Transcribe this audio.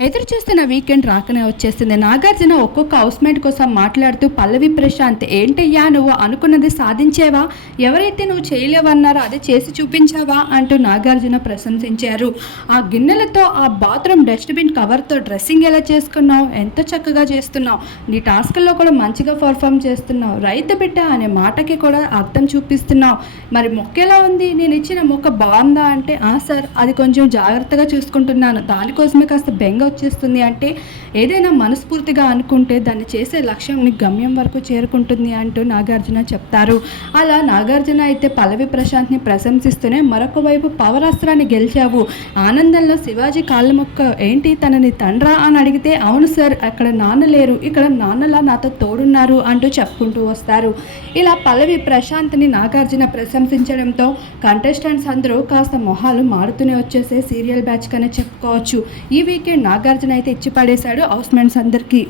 ఎదురు చూస్తున్న వీకెండ్ రాకనే వచ్చేసింది నాగార్జున ఒక్కొక్క హౌస్మేట్ కోసం మాట్లాడుతూ పల్లవి ప్రశాంత్ ఏంటయ్యా నువ్వు అనుకున్నది సాధించేవా? ఎవరైతే నువ్వు చేయలేవన్నారో అది చేసి చూపించావా? అంటూ నాగార్జున ప్రశంసించారు. ఆ గిన్నెలతో ఆ బాత్రూమ్ డస్ట్బిన్ కవర్తో డ్రెస్సింగ్ ఎలా చేసుకున్నావు? ఎంత చక్కగా చేస్తున్నావు? నీ టాస్క్లో కూడా మంచిగా పర్ఫామ్ చేస్తున్నావు. రైతు బిడ్డ అనే మాటకి కూడా అర్థం చూపిస్తున్నావు. మరి మొక్క ఎలా ఉంది? నేను ఇచ్చిన మొక్క బాగుందా? అంటే ఆ సార్ అది కొంచెం జాగ్రత్తగా చూసుకుంటున్నాను. దానికోసమే కాస్త బెంగ వచ్చేస్తుంది అంటే ఏదైనా మనస్ఫూర్తిగా అనుకుంటే దాన్ని చేసే లక్ష్యం గమ్యం వరకు చేరుకుంటుంది అంటూ నాగార్జున చెప్తారు. అలా నాగార్జున అయితే పల్లవి ప్రశాంత్ని ప్రశంసిస్తూనే మరొక వైపు పవరాస్త్రాన్ని గెలిచావు. ఆనందంలో శివాజీ కాళ్ళ మొక్క ఏంటి తనని తండ్రా? అని అడిగితే అవును సార్ అక్కడ నాన్న లేరు. ఇక్కడ నాన్నలా నాతో తోడున్నారు అంటూ చెప్పుకుంటూ వస్తారు. ఇలా పల్లవి ప్రశాంత్ని నాగార్జున ప్రశంసించడంతో కంటెస్టెంట్స్ అందరూ కాస్త మొహాలు మారుతూనే వచ్చేసే సీరియల్ బ్యాచ్ కనే చెప్పుకోవచ్చు. ఈ వీకెండ్ నాగార్జున అయితే ఇచ్చి పడేశాడు. హౌస్మెంట్స్ అందరికీ